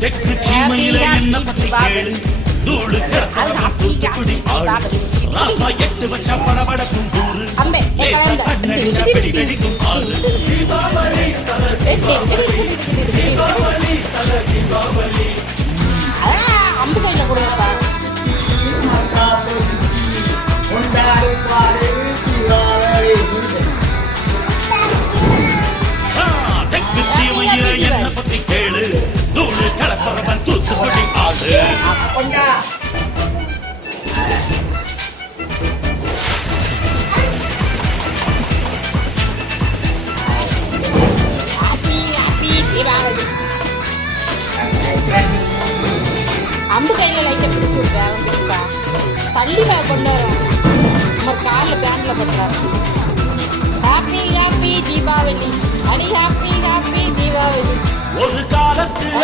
தெற்கு சீமையில என்ன பத்தி கேளு தூளு தூத்துக்குடி ஆடு ராசா 8 வச்சா படபடக்கும் கூறு லேசா கண்ணடிச்சா வெடி வெடிக்கும் ஆறு தீபாவளி தல தீபாவளி தல தீபாவளி அம்பு கையில கொடுப்பா கொண்டாடு பாரு தீபாவளி தெற்கு சீமையில என்ன பத்தி கேளு தூளு கலப்பறவன் தூத்துக்குடி ஆடு அம்பு கையில லைட்டை பிடிச்சு விட்டா தள்ளி கொண்டு நம்ம கார்ல பேண்ட்ல பண்றாரு ஹாப்பி ஹாப்பி தீபாவளி அடி ஹாப்பி ஹாப்பி தீபாவளி ஒரு காலத்துல